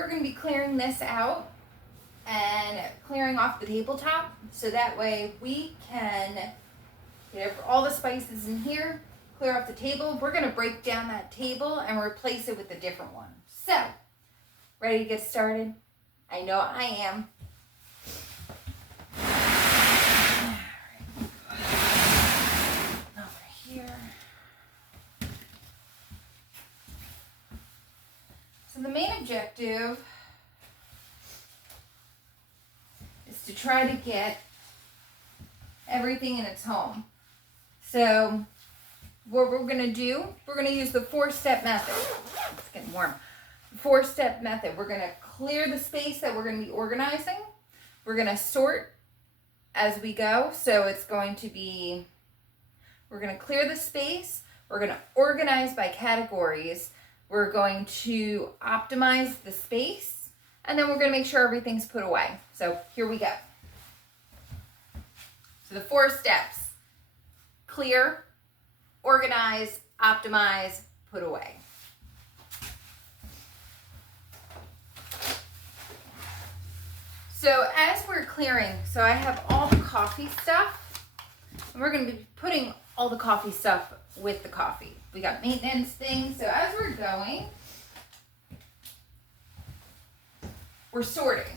we're going to be clearing this out and clearing off the tabletop so that way we can get all the spices in here, clear off the table. We're going to break down that table and replace it with a different one. So, ready to get started? I know I am. Over here. So the main objective is to try to get everything in its home. So what we're going to do, we're going to use the 4-step method. It's getting warm. 4-step method. We're going to clear the space that we're going to be organizing. We're going to sort as we go. So it's going to be, we're going to clear the space. We're going to organize by categories. We're going to optimize the space. And then we're going to make sure everything's put away. So here we go. So the 4 steps: clear, organize, optimize, put away. So as we're clearing, so I have all the coffee stuff, and we're going to be putting all the coffee stuff with the coffee. We got maintenance things. So as we're going, we're sorting.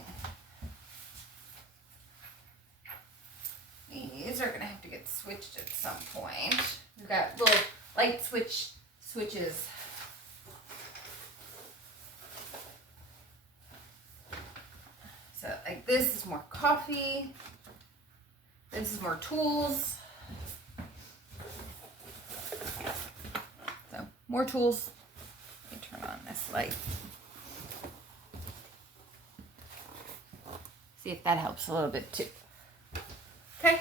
These are going to have to get switched at some point. We've got little light switches. So like this is more coffee. This is more tools. So more tools. Let me turn on this light. See if that helps a little bit too. Okay.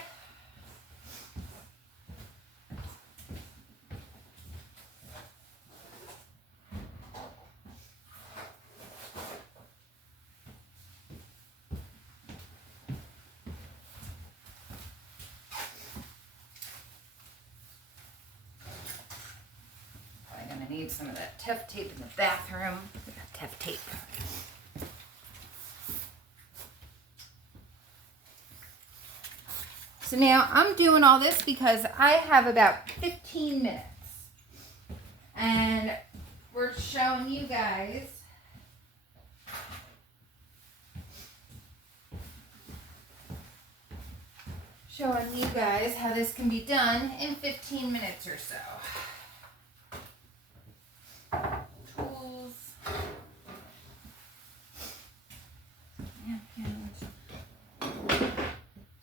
I'm gonna need some of that Teff tape in the bathroom. We got Teff tape. So now I'm doing all this because I have about 15 minutes. And we're showing you guys how this can be done in 15 minutes or so. Tools.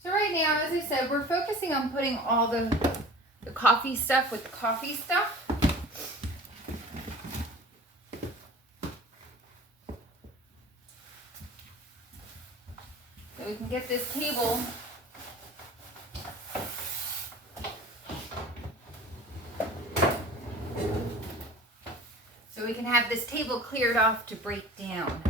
So right now, as I said, we're focusing on putting all the coffee stuff with the coffee stuff. So we can get this table have this table cleared off to break down.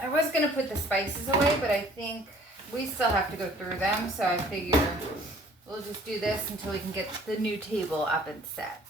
I was going to put the spices away, but I think we still have to go through them, so I figure we'll just do this until we can get the new table up and set.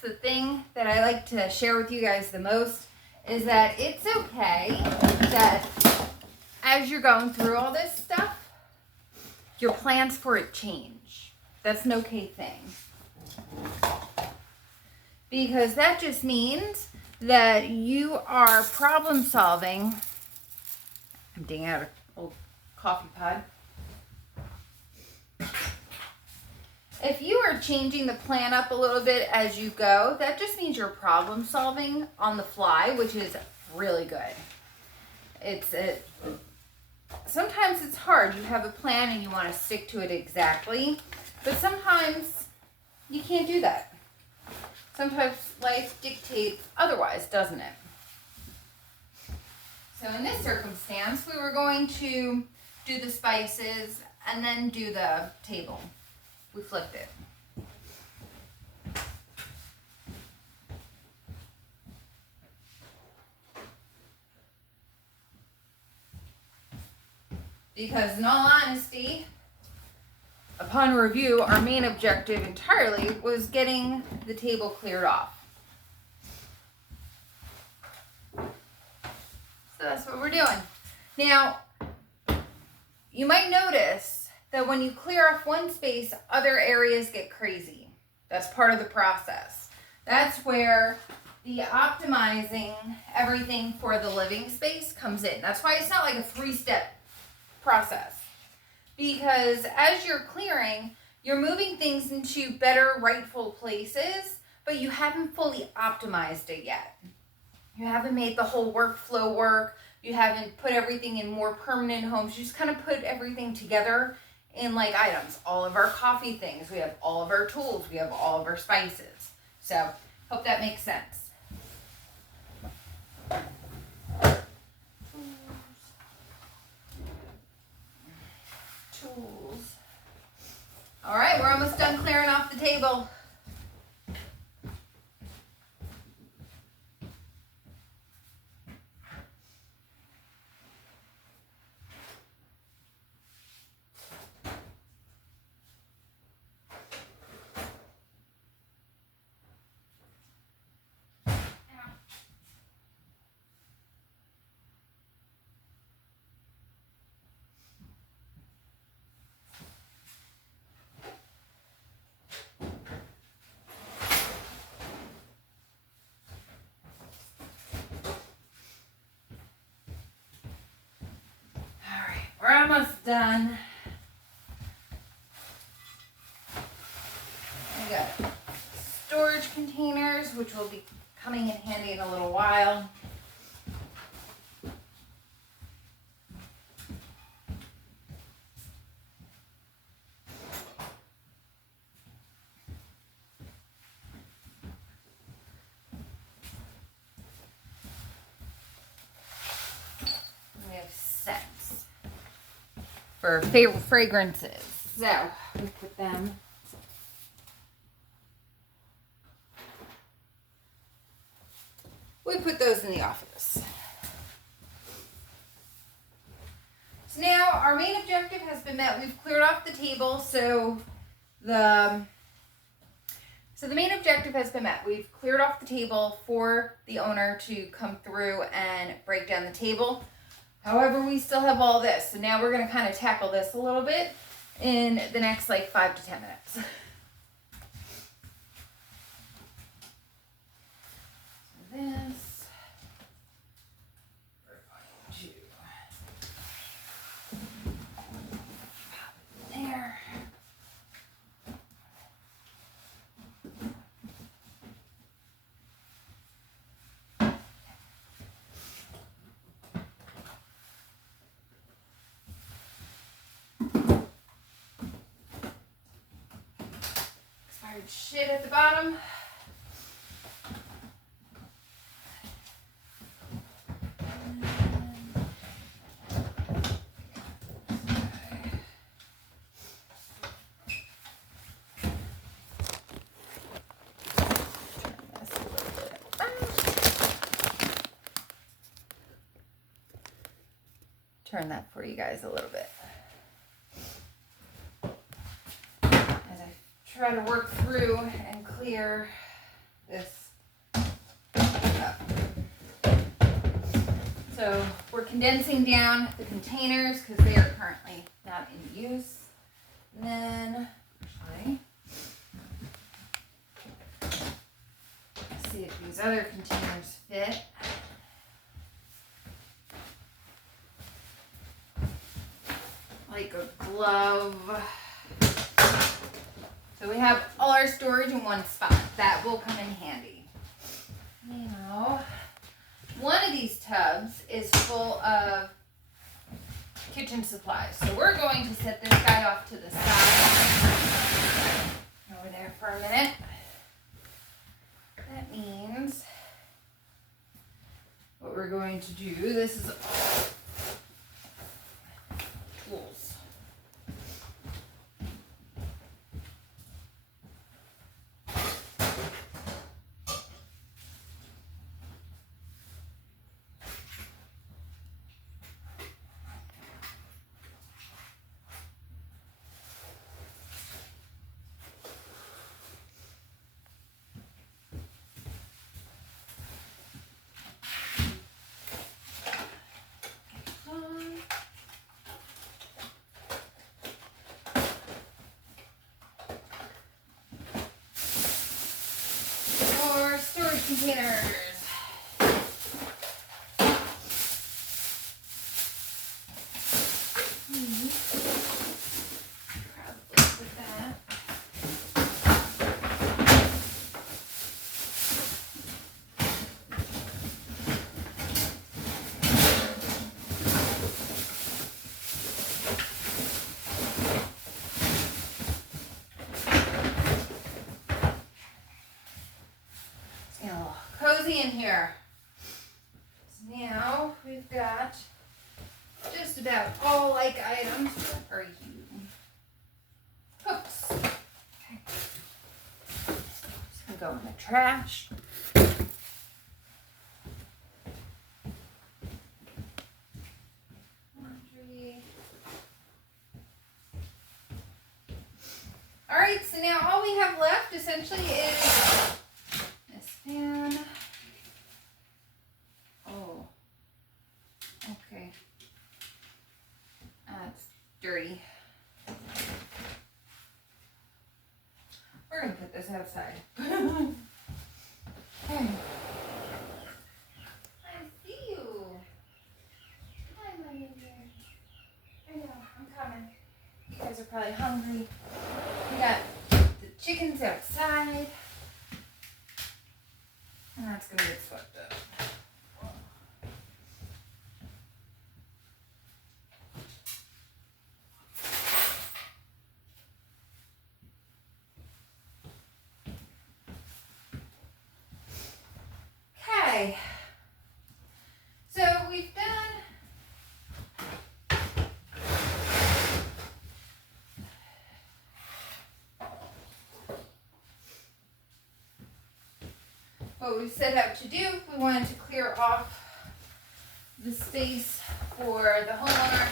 The thing that I like to share with you guys the most is that it's okay that as you're going through all this stuff, your plans for it change. That's an okay thing. Because that just means that you are problem solving. I'm digging out an old coffee pod. If you are changing the plan up a little bit as you go, that just means you're problem solving on the fly, which is really good. Sometimes it's hard. You have a plan and you want to stick to it exactly, but sometimes you can't do that. Sometimes life dictates otherwise, doesn't it? So in this circumstance, we were going to do the spices, and then do the table. We flipped it. Because in all honesty, upon review, our main objective entirely was getting the table cleared off. So that's what we're doing. Now, you might notice that when you clear off one space, other areas get crazy. That's part of the process. That's where the optimizing everything for the living space comes in. That's why it's not like a 3-step process. Because as you're clearing, you're moving things into better rightful places, but you haven't fully optimized it yet. You haven't made the whole workflow work. You haven't put everything in more permanent homes. You just kind of put everything together in like items. All of our coffee things. We have all of our tools. We have all of our spices. So, hope that makes sense. Tools. All right, we're almost done clearing off the table. We're almost done. We got storage containers, which will be coming in handy in a little while. We have scents for favorite fragrances. So we put them. We put those in the office. So now our main objective has been met. We've cleared off the table, so the main objective has been met. We've cleared off the table for the owner to come through and break down the table. However, we still have all this. So now we're going to kind of tackle this a little bit in the next like 5 to 10 minutes. So this, we're going to pop it there. Shit at the bottom. Turn that for you guys a little bit. Try to work through and clear this up. So we're condensing down the containers because they are currently not in use. And then, actually, let's see if these other containers fit. Like a glove. So we have all our storage in one spot. That will come in handy. Now, one of these tubs is full of kitchen supplies. So we're going to set this guy off to the side. Over there for a minute. That means what we're going to do, this is all tools. Now we've got just about all like items. Where are you? Hooks. Okay. Just gonna go in the trash. Laundry. All right, so now all we have left essentially is this fan. Oh, okay. That's dirty. We're gonna put this outside. Okay. I see you. Hi, my neighbor. I know, I'm coming. You guys are probably hungry. We got the chickens outside. And that's gonna get swept up. Okay. So we've done what we set out to do. We wanted to clear off the space for the homeowner.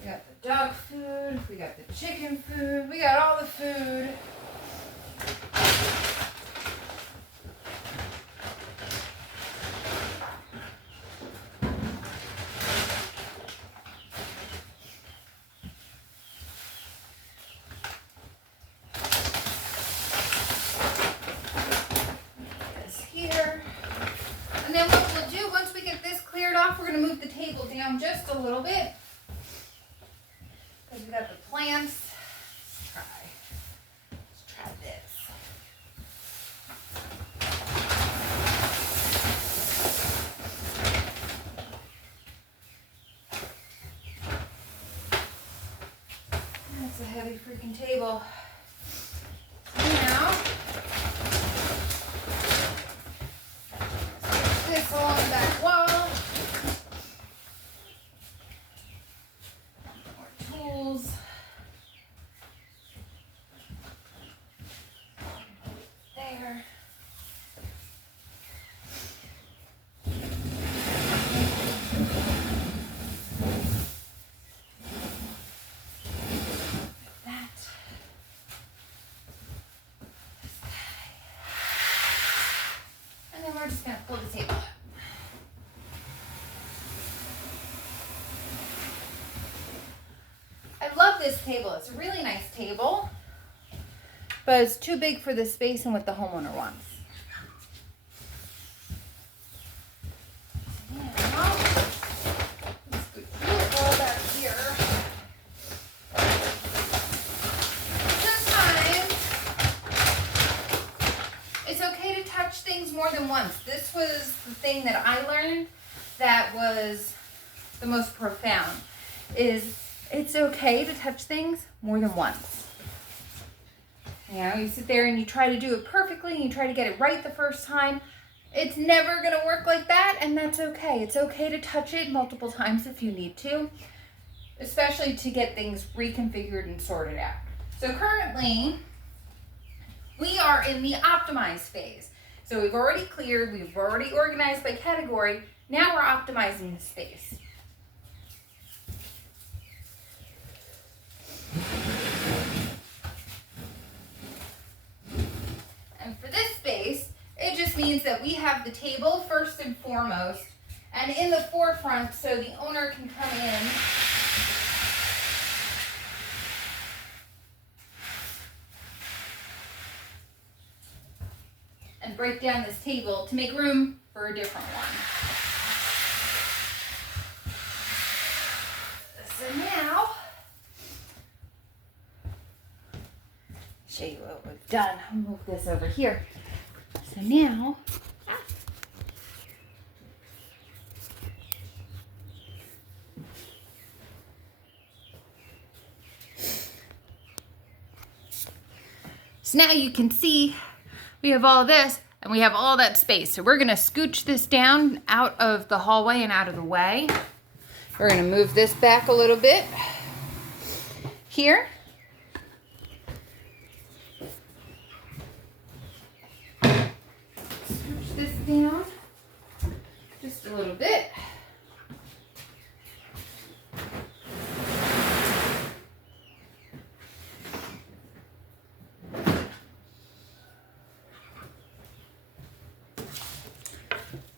We got the dog food, we got the chicken food, we got all the food. And then what we'll do, once we get this cleared off, we're going to move the table down just a little bit. Because we got the plants. Let's try this. That's a heavy freaking table. Now, this along the back wall. More tools. There. That. This guy. And then we're just going to pull the table up. I love this table. It's a really nice table, but it's too big for the space and what the homeowner wants. Now, let's put it all back here. Sometimes it's okay to touch things more than once. This was the thing that I learned that was the most profound, is it's okay to touch things more than once. You know, you sit there and you try to do it perfectly and you try to get it right the first time. It's never going to work like that, and that's okay. It's okay to touch it multiple times if you need to, especially to get things reconfigured and sorted out. So currently, we are in the optimize phase. So we've already cleared, we've already organized by category. Now we're optimizing the space. And for this space, it just means that we have the table first and foremost and in the forefront so the owner can come in and break down this table to make room for a different one. So now, show you what we've done. I'll move this over here. So now, you can see we have all this and we have all that space. So we're gonna scooch this down out of the hallway and out of the way. We're gonna move this back a little bit here. Scooch this down just a little bit.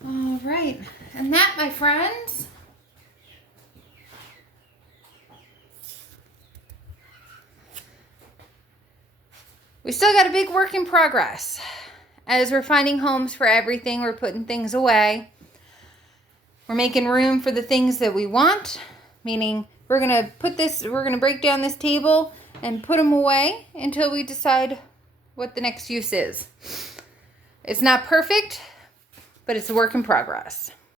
All right, and that, my friends, we still got a big work in progress. As we're finding homes for everything, we're putting things away. We're making room for the things that we want, meaning we're gonna break down this table and put them away until we decide what the next use is. It's not perfect, but it's a work in progress.